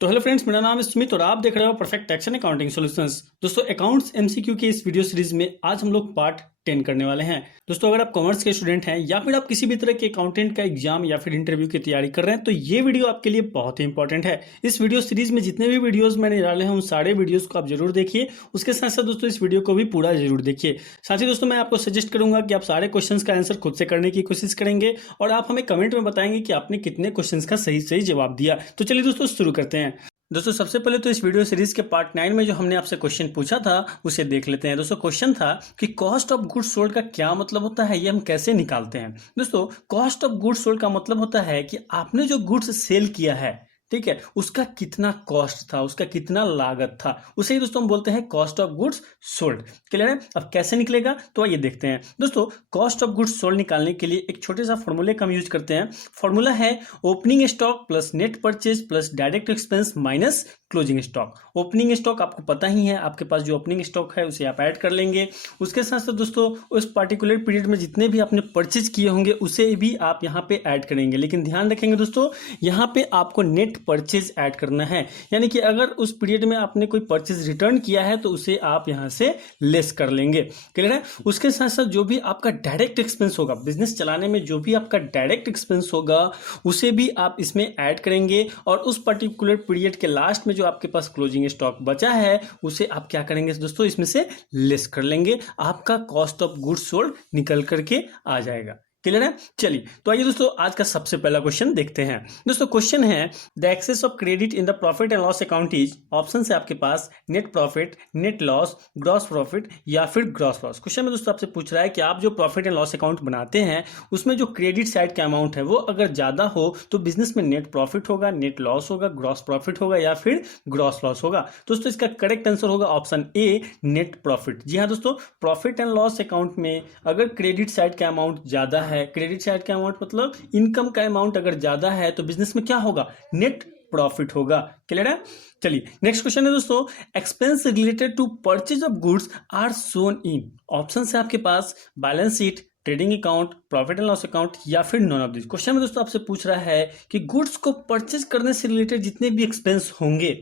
तो hello friends, मेरा नाम है सुमित और आप देख रहे हो perfect tax and accounting solutions. दोस्तों, अकाउंट्स एमसीक्यू के इस वीडियो सीरीज में आज हम लोग पार्ट 10 करने वाले हैं। दोस्तों, अगर आप कॉमर्स के स्टूडेंट हैं या फिर आप किसी भी तरह के अकाउंटेंट का एग्जाम या फिर इंटरव्यू की तैयारी कर रहे हैं तो ये वीडियो आपके लिए बहुत ही इंपॉर्टेंट है। इस वीडियो सीरीज में जितने भी वीडियोस मैंने डाले हैं उन सारे वीडियोस को आप जरूर देखिए। उसके साथ साथ दोस्तों इस वीडियो को भी पूरा जरूर देखिए। साथ ही दोस्तों मैं आपको सजेस्ट करूंगा कि आप सारे क्वेश्चंस का आंसर खुद से करने की कोशिश करेंगे और आप हमें कमेंट में बताएंगे कि आपने कितने क्वेश्चंस का सही सही जवाब दिया। तो चलिए दोस्तों शुरू करते हैं। दोस्तों, सबसे पहले तो इस वीडियो सीरीज के पार्ट 9 में जो हमने आपसे क्वेश्चन पूछा था उसे देख लेते हैं। दोस्तों, क्वेश्चन था कि कॉस्ट ऑफ गुड्स सोल्ड का क्या मतलब होता है, ये हम कैसे निकालते हैं। दोस्तों, कॉस्ट ऑफ गुड्स सोल्ड का मतलब होता है कि आपने जो गुड्स सेल किया है, ठीक है, उसका कितना कॉस्ट था, उसका कितना लागत था, उसे ही दोस्तों हम बोलते हैं cost of goods sold. Clear है? अब कैसे निकलेगा तो आइए देखते हैं। दोस्तों, कॉस्ट ऑफ गुड्स सोल्ड निकालने के लिए एक छोटे सा फॉर्मूले का हम यूज करते हैं। फॉर्मूला है opening stock plus net purchase plus direct expense minus closing stock. Opening stock आपको पता ही है, आपके पास जो ओपनिंग स्टॉक है उसे आप ऐड कर लेंगे। उसके साथ साथ दोस्तों उस पार्टिकुलर पीरियड में जितने भी आपने परचेज किए होंगे उसे भी आप यहाँ पे ऐड करेंगे। लेकिन ध्यान रखेंगे दोस्तों, यहाँ पे आपको नेट परचेज ऐड करना है, यानी कि अगर उस पीरियड में आपने कोई परचेज रिटर्न किया है तो उसे आप यहां से लेस कर लेंगे। क्लियर है? उसके साथ साथ जो भी आपका डायरेक्ट एक्सपेंस होगा, बिजनेस चलाने में जो भी आपका डायरेक्ट एक्सपेंस होगा उसे भी आप इसमें ऐड करेंगे और उस पर्टिकुलर पीरियड के लास्ट में जो आपके पास क्लोजिंग स्टॉक बचा है उसे आप क्या करेंगे दोस्तों, इसमें से लेस कर लेंगे। आपका कॉस्ट ऑफ गुड्स सोल्ड निकल करके आ जाएगा। क्लियर है? चलिए, तो आइए दोस्तों आज का सबसे पहला क्वेश्चन देखते हैं। दोस्तों, क्वेश्चन है the excess of credit in the profit and loss account is, option है आपके पास net profit, net loss, gross profit या फिर ग्रॉस लॉस। क्वेश्चन में दोस्तों आपसे पूछ रहा है कि आप जो प्रॉफिट एंड लॉस अकाउंट बनाते हैं उसमें जो क्रेडिट साइड का अमाउंट है वो अगर ज्यादा हो तो बिजनेस में नेट प्रॉफिट होगा, नेट लॉस होगा, ग्रॉस प्रॉफिट होगा या फिर ग्रॉस लॉस होगा। दोस्तों, इसका करेक्ट आंसर होगा ऑप्शन ए, नेट प्रॉफिट। जी हाँ दोस्तों, प्रॉफिट एंड लॉस अकाउंट में अगर क्रेडिट साइड का अमाउंट ज्यादा है, क्रेडिट साइड का अमाउंट मतलब इनकम का अमाउंट अगर ज्यादा है तो बिजनेस में क्या होगा, नेट प्रॉफिट होगा। क्लियर है? चलिए नेक्स्ट क्वेश्चन है दोस्तों, expense related to purchase of goods are shown in, option है आपके पास balance sheet, trading account, profit and loss account या फिर नॉन ऑफ दिस। क्वेश्चन में दोस्तों आपसे पूछ रहा है कि गुड्स को परचेज करने से रिलेटेड जितने भी एक्सपेंस होंगे,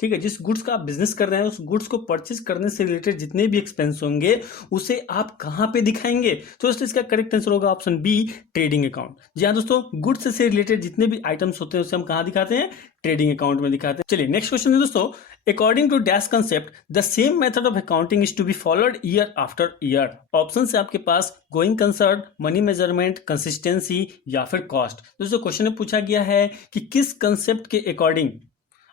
ठीक है, जिस गुड्स का आप बिजनेस कर रहे हैं उस गुड्स को परचेज करने से रिलेटेड जितने भी एक्सपेंस होंगे उसे आप कहां पे दिखाएंगे। तो दोस्तों इसका करेक्ट आंसर होगा ऑप्शन बी, ट्रेडिंग अकाउंट। जी हाँ दोस्तों, गुड्स से रिलेटेड जितने भी आइटम्स होते हैं उसे हम कहां दिखाते हैं, ट्रेडिंग अकाउंट में दिखाते हैं। चलिए नेक्स्ट क्वेश्चन है दोस्तों, according to dash concept the same method of accounting is to be followed year after year. Option है आपके पास going concern, money measurement, consistency या फिर कॉस्ट। दोस्तों क्वेश्चन में पूछा गया है कि किस कंसेप्ट के अकॉर्डिंग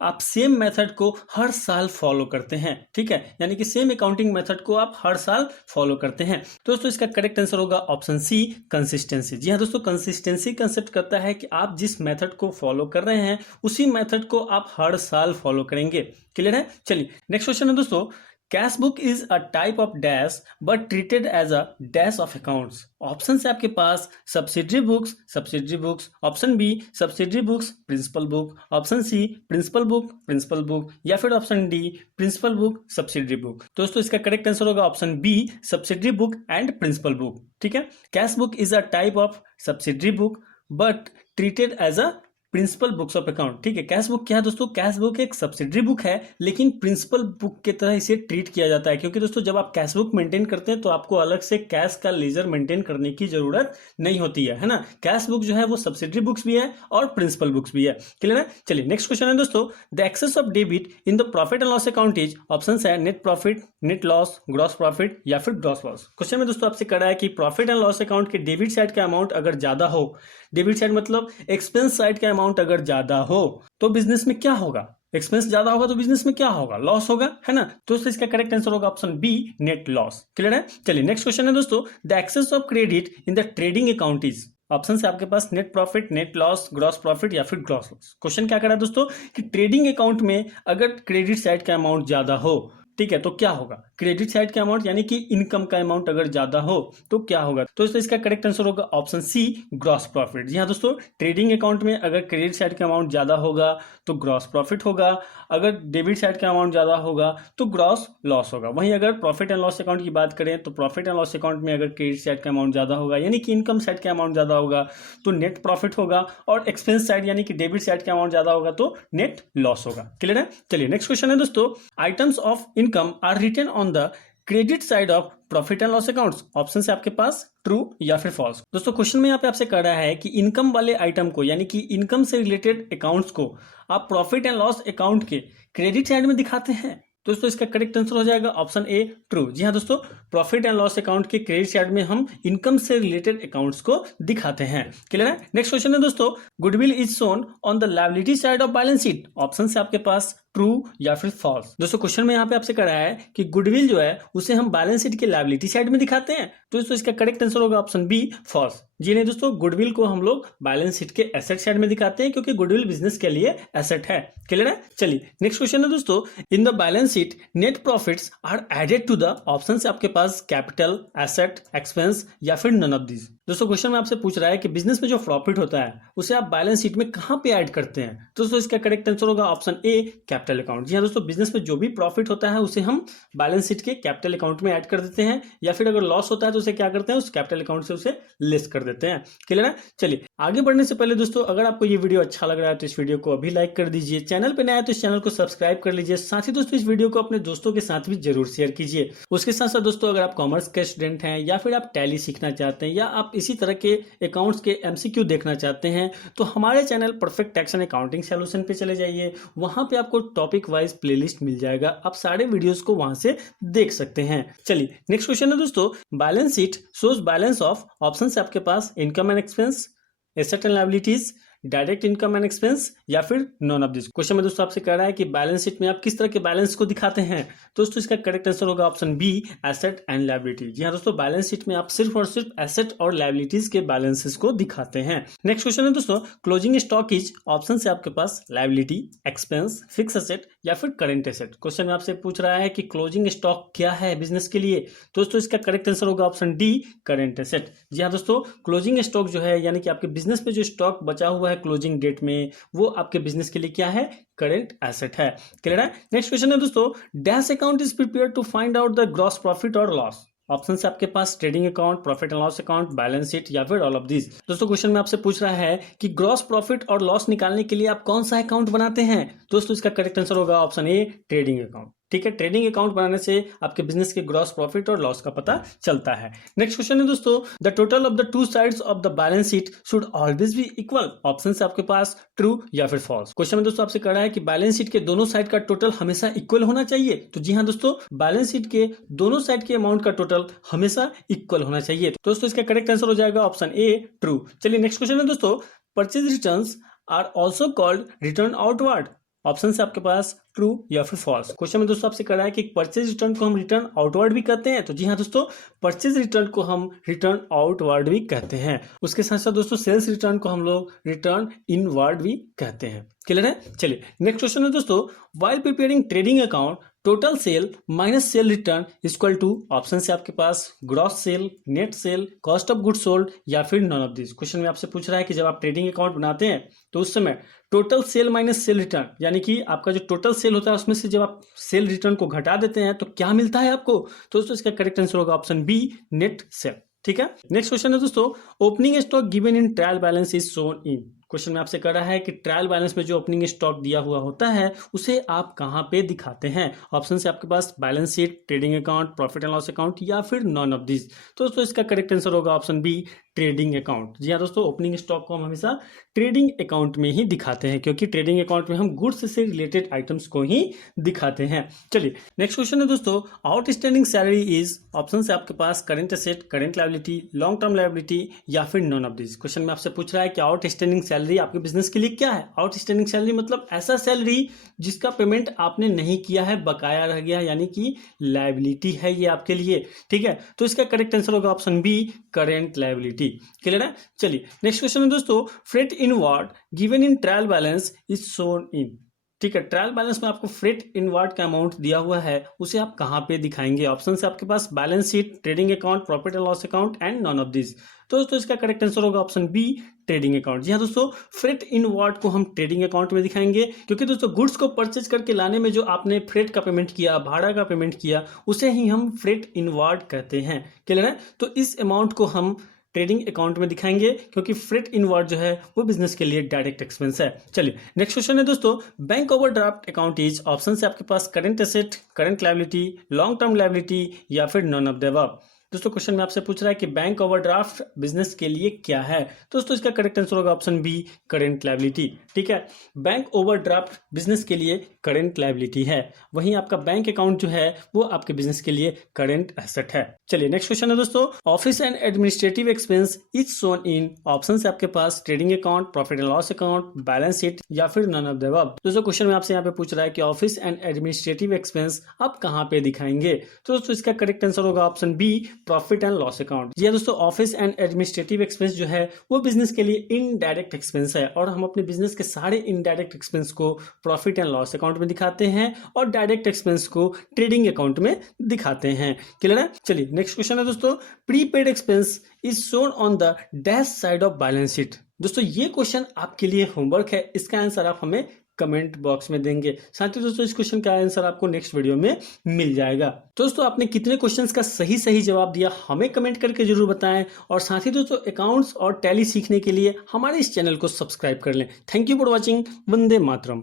आप सेम मेथड को हर साल फॉलो करते हैं, ठीक है, यानी कि सेम अकाउंटिंग मेथड को आप हर साल फॉलो करते हैं। दोस्तों इसका करेक्ट आंसर होगा ऑप्शन सी, कंसिस्टेंसी। जी हाँ दोस्तों, कंसिस्टेंसी कंसेप्ट करता है कि आप जिस मेथड को फॉलो कर रहे हैं उसी मेथड को आप हर साल फॉलो करेंगे। क्लियर है? चलिए नेक्स्ट क्वेश्चन है दोस्तों, cash book is a type of dash but treated as a dash of accounts. Option है आपके पास subsidiary books, subsidiary books, option B subsidiary books, principal book, option C principal book, principal book या फिर option D principal book, subsidiary book. दोस्तों इसका correct answer होगा option B, subsidiary book and principal book. ठीक है, cash book is a type of subsidiary book but treated as a principal books of account. ठीक है, cash book क्या है दोस्तों, कैश बुक एक सब्सिडरी बुक है लेकिन प्रिंसिपल बुक की तरह इसे ट्रीट किया जाता है, क्योंकि दोस्तों जब आप कैश बुक मेंटेन करते हैं तो आपको अलग से कैश का लेजर मेंटेन करने की जरूरत नहीं होती है ना। कैश बुक जो है वो सब्सिडरी बुक्स भी है और प्रिंसिपल बुक्स भी है। क्लियर है? चलिए नेक्स्ट क्वेश्चन है दोस्तों, the excess of debit in the profit and loss account is, option है net profit, net loss, gross profit या फिर ग्रॉस लॉस। क्वेश्चन में दोस्तों आपसे कह रहा है कि प्रॉफिट एंड लॉस अकाउंट के डेबिट साइड का अमाउंट अगर ज्यादा हो, डेबिट साइड मतलब एक्सपेंस साइड का अमाउंट अगर ज्यादा हो तो बिजनेस में क्या होगा, एक्सपेंस ज्यादा होगा तो बिजनेस में क्या होगा, लॉस होगा, है ना। तो इसका करेक्ट आंसर होगा option B, net loss. Clear है? चलिए नेक्स्ट क्वेश्चन है दोस्तों, the excess of credit in the trading account is, option है आपके पास net profit, net loss, gross profit या फिर ग्रॉस लॉस। क्वेश्चन क्या कर रहा है दोस्तों कि ट्रेडिंग अकाउंट में अगर क्रेडिट साइड का अमाउंट ज्यादा हो ठीक है, तो क्या होगा, क्रेडिट साइड का अमाउंट यानी कि इनकम का अमाउंट अगर ज्यादा हो तो क्या होगा, तो इसका करेक्ट आंसर होगा ऑप्शन सी, ग्रॉस प्रॉफिट। जी हाँ दोस्तों, ट्रेडिंग अकाउंट में अगर क्रेडिट साइड का अमाउंट ज्यादा होगा तो ग्रॉस प्रॉफिट होगा, अगर डेबिट साइड का अमाउंट ज्यादा होगा तो ग्रॉस लॉस होगा। वहीं अगर प्रॉफिट एंड लॉस अकाउंट की बात करें तो प्रॉफिट एंड लॉस अकाउंट में अगर क्रेडिट साइड का अमाउंट ज्यादा होगा यानी कि इनकम साइड का अमाउंट ज्यादा होगा तो नेट प्रॉफिट होगा, और एक्सपेंस साइड यानी कि डेबिट साइड का अमाउंट ज्यादा होगा तो नेट लॉस होगा। क्लियर है? चलिए नेक्स्ट क्वेश्चन है दोस्तों, items of income are written on the credit side of profit and loss accounts. Option है आपके पास ट्रू या फिर फॉल्स। दोस्तों क्वेश्चन में यहाँ पे आपसे कह रहा है कि इनकम वाले आइटम को यानी कि इनकम से रिलेटेड अकाउंट्स को आप प्रॉफिट एंड लॉस अकाउंट के क्रेडिट साइड में दिखाते हैं। दोस्तों इसका करेक्ट आंसर हो जाएगा ऑप्शन ए, ट्रू। जी हाँ दोस्तों, प्रॉफिट एंड लॉस अकाउंट के क्रेडिट साइड में हम इनकम से रिलेटेड अकाउंट्स को दिखाते हैं। क्लियर है? नेक्स्ट क्वेश्चन है दोस्तों, goodwill is shown on the liability side of balance sheet. Option है आपके पास ट्रू या फिर फॉल्स। दोस्तों क्वेश्चन में यहाँ पे आपसे कह रहा है कि गुडविल जो है उसे हम बैलेंस शीट के लायबिलिटी साइड में दिखाते हैं, तो दोस्तों इसका करेक्ट आंसर होगा ऑप्शन बी, फॉल्स। जी नहीं दोस्तों, गुडविल को हम लोग बैलेंस शीट के एसेट साइड में दिखाते हैं क्योंकि गुडविल बिजनेस के लिए एसेट है। क्लियर है? चलिए नेक्स्ट क्वेश्चन है दोस्तों, in the balance sheet net profits are added to the. Option से आपके पास कैपिटल, एसेट, एक्सपेंस या फिर नन ऑफ दिस। दोस्तों क्वेश्चन में आपसे पूछ रहा है कि बिजनेस में जो प्रॉफिट होता है उसे आप बैलेंस शीट में कहां पे ऐड करते हैं, तो दोस्तों इसका करेक्ट आंसर होगा ऑप्शन ए, कैपिटल अकाउंट। जी हाँ दोस्तों, बिजनेस में जो भी प्रॉफिट होता है उसे हम बैलेंस शीट के कैपिटल अकाउंट में ऐड कर देते हैं, या फिर अगर लॉस होता है तो उसे क्या करते हैं, उस कैपिटल अकाउंट से उसे लेस कर देते हैं। क्लियर है? चलिए आगे बढ़ने से पहले दोस्तों, अगर आपको ये वीडियो अच्छा लग रहा है तो इस वीडियो को अभी लाइक कर दीजिए, चैनल पे नया है तो इस चैनल को सब्सक्राइब कर लीजिए, साथ ही दोस्तों इस वीडियो को अपने दोस्तों के साथ भी जरूर शेयर कीजिए। उसके साथ साथ दोस्तों, अगर आप कॉमर्स के स्टूडेंट हैं या फिर आप टैली सीखना चाहते हैं या आप इसी तरह के अकाउंट्स के एमसीक्यू देखना चाहते हैं तो हमारे channel perfect tax and accounting solution पे चले जाइए। वहां पे आपको टॉपिक वाइज प्लेलिस्ट मिल जाएगा, आप सारे वीडियोस को वहां से देख सकते हैं। चलिए नेक्स्ट क्वेश्चन है दोस्तों, balance sheet shows balance of. Option है आपके पास income and expense, asset and liabilities, direct income and expense या फिर नॉन ऑफ दिस। क्वेश्चन में दोस्तों आपसे कह रहा है कि बैलेंस शीट में आप किस तरह के बैलेंस को दिखाते हैं, दोस्तों इसका करेक्ट आंसर होगा option B, asset and liability. जी हाँ दोस्तों, बैलेंस शीट में आप सिर्फ और सिर्फ एसेट और लायबिलिटीज के बैलेंसेस को दिखाते हैं। नेक्स्ट क्वेश्चन है दोस्तों, क्लोजिंग स्टॉक इज। ऑप्शन से आपके पास लायबिलिटी, एक्सपेंस, फिक्स एसेट या फिर करेंट एसेट। क्वेश्चन में आपसे पूछ रहा है कि क्लोजिंग स्टॉक क्या है बिजनेस के लिए, दोस्तों इसका करेक्ट आंसर होगा ऑप्शन डी, करेंट एसेट। जी हाँ दोस्तों, क्लोजिंग स्टॉक जो है यानी कि आपके बिजनेस में जो स्टॉक बचा हुआ है क्लोजिंग डेट में, वो आपके बिजनेस के लिए क्या है, करेंट एसेट है। क्लियर है? नेक्स्ट क्वेश्चन है दोस्तों, dash account is prepared to find out the gross profit or loss. Option से आपके पास trading account, profit and loss account, balance sheet या फिर ऑल ऑफ दिस। दोस्तों क्वेश्चन में आपसे पूछ रहा है कि ग्रॉस प्रॉफिट और लॉस निकालने के लिए आप कौन सा अकाउंट बनाते हैं, दोस्तों इसका करेक्ट आंसर होगा ऑप्शन ए, ट्रेडिंग अकाउंट। ठीक है, ट्रेडिंग अकाउंट बनाने से आपके बिजनेस के ग्रॉस प्रॉफिट और लॉस का पता चलता है। नेक्स्ट क्वेश्चन है दोस्तों, the total of the two sides of the balance sheet should always be equal. Option से आपके पास ट्रू या फिर फॉल्स। क्वेश्चन में दोस्तों आपसे कह रहा है कि बैलेंस शीट के दोनों साइड का टोटल हमेशा इक्वल होना चाहिए, तो जी हाँ दोस्तों, बैलेंस शीट के दोनों साइड के अमाउंट का टोटल हमेशा इक्वल होना चाहिए, दोस्तों इसका करेक्ट आंसर हो जाएगा ऑप्शन ए, ट्रू। चलिए नेक्स्ट क्वेश्चन है दोस्तों, purchase returns are also called return outward. Option से आपके पास ट्रू या फिर फॉल्स। क्वेश्चन में दोस्तों आपसे कह रहा है कि परचेज रिटर्न को हम रिटर्न आउटवर्ड भी कहते हैं, तो जी हाँ दोस्तों, परचेज रिटर्न को हम रिटर्न आउटवर्ड भी कहते हैं। उसके साथ साथ दोस्तों सेल्स रिटर्न को हम लोग रिटर्न इनवर्ड भी कहते हैं। क्लियर है? चलिए नेक्स्ट क्वेश्चन है दोस्तों, while preparing trading account total sale minus sale return equal to. Option से आपके पास gross sale, net sale, cost of goods sold या फिर नॉन ऑफ दिस। क्वेश्चन में आपसे पूछ रहा है कि जब आप ट्रेडिंग अकाउंट बनाते हैं तो उस समय total sale minus sale return यानी कि आपका जो टोटल सेल होता है उसमें से जब आप सेल रिटर्न को घटा देते हैं तो क्या मिलता है आपको, तो दोस्तों इसका करेक्ट आंसर होगा ऑप्शन बी, नेट सेल। ठीक है, नेक्स्ट क्वेश्चन है दोस्तों, opening stock given in trial balance is shown in. Question में आपसे कर रहा है कि ट्रायल बैलेंस में जो ओपनिंग स्टॉक दिया हुआ होता है उसे आप कहां पे दिखाते हैं। ऑप्शन से आपके पास balance sheet, trading account, profit and loss account या फिर नॉन ऑफ दिस। तो दोस्तों इसका करेक्ट आंसर होगा ऑप्शन बी, ट्रेडिंग अकाउंट। जी हाँ दोस्तों, ओपनिंग स्टॉक को हम हमेशा ट्रेडिंग अकाउंट में ही दिखाते हैं क्योंकि ट्रेडिंग अकाउंट में हम गुड्स से रिलेटेड आइटम्स को ही दिखाते हैं। चलिए नेक्स्ट क्वेश्चन है दोस्तों, आउटस्टैंडिंग सैलरी इज। ऑप्शन से आपके पास current asset, current liability, long term liability या फिर नॉन ऑफ दिस। क्वेश्चन में आपसे पूछ रहा है कि आउटस्टैंडिंग सैलरी आपके बिजनेस के लिए क्या है। आउटस्टैंडिंग सैलरी मतलब ऐसा सैलरी जिसका पेमेंट आपने नहीं किया है, बकाया रह गया, यानी कि लायबिलिटी है ये आपके लिए। ठीक है, तो इसका करेक्ट आंसर होगा option B, current liability. Clear है? चलिए नेक्स्ट क्वेश्चन है दोस्तों, freight inward given in trial balance is shown in. ठीक है, ट्रायल बैलेंस में आपको फ्रेट इनवार्ड का अमाउंट दिया हुआ है, उसे आप कहाँ पे दिखाएंगे? ऑप्शन है आपके पास balance sheet, trading account, profit and loss account and none of this. तो दोस्तों इसका करेक्ट आंसर होगा ऑप्शन बी, ट्रेडिंग अकाउंट। जी हाँ दोस्तों, फ्रेट इनवार्ड को हम ट्रेडिंग अकाउंट में दिखाएंगे, क्योंकि दोस्तों गुड्स को परचेज करके लाने में जो आपने फ्रेट का पेमेंट किया, भाड़ा का पेमेंट किया, उसे ही हम फ्रेट इनवार्ड कहते हैं। क्लियर है? तो इस अमाउंट को हम ट्रेडिंग अकाउंट में दिखाएंगे, क्योंकि फ्रेट इनवार्ड जो है वो बिजनेस के लिए डायरेक्ट एक्सपेंस है। चलिए नेक्स्ट क्वेश्चन है दोस्तों, bank overdraft account is, option है आपके पास current asset, current liability, long term liability या फिर नॉन ऑफ द अबव। दोस्तों क्वेश्चन में आपसे पूछ रहा है कि बैंक ओवरड्राफ्ट बिजनेस के लिए क्या है? दोस्तों इसका करेक्ट आंसर होगा ऑप्शन बी, करंट लायबिलिटी। ठीक है, बैंक ओवरड्राफ्ट बिजनेस के लिए करंट लायबिलिटी है, वहीं आपका बैंक अकाउंट जो है वो आपके बिजनेस के लिए करंट एसेट है। चलिए नेक्स्ट क्वेश्चन है दोस्तों, office and administrative expense is shown in, option है आपके पास trading account, profit and loss account, balance sheet या फिर नॉन ऑफ द अबव। दोस्तों क्वेश्चन में आपसे यहाँ पे पूछ रहा है कि ऑफिस एंड एडमिनिस्ट्रेटिव एक्सपेंस आप कहाँ पे दिखाएंगे? तो दोस्तों इसका करेक्ट आंसर होगा option B, profit and loss account. जी दोस्तों, ऑफिस एंड एडमिनिस्ट्रेटिव एक्सपेंस जो है वो बिजनेस के लिए इनडायरेक्ट एक्सपेंस है, और हम अपने बिजनेस के सारे इनडायरेक्ट एक्सपेंस को प्रॉफिट एंड लॉस अकाउंट में दिखाते हैं और डायरेक्ट एक्सपेंस को ट्रेडिंग अकाउंट में दिखाते हैं। क्लियर है? चलिए नेक्स्ट क्वेश्चन है दोस्तों, prepaid expense is shown on the dash side of balance sheet. दोस्तों ये क्वेश्चन आपके लिए होमवर्क है, इसका आंसर आप हमें कमेंट बॉक्स में देंगे। साथ ही दोस्तों इस क्वेश्चन का आंसर आपको नेक्स्ट वीडियो में मिल जाएगा। दोस्तों आपने कितने क्वेश्चंस का सही जवाब दिया हमें कमेंट करके जरूर बताएं, और साथ ही दोस्तों अकाउंट्स और टैली सीखने के लिए हमारे इस चैनल को सब्सक्राइब कर लें। Thank you for watching. Vande Mataram.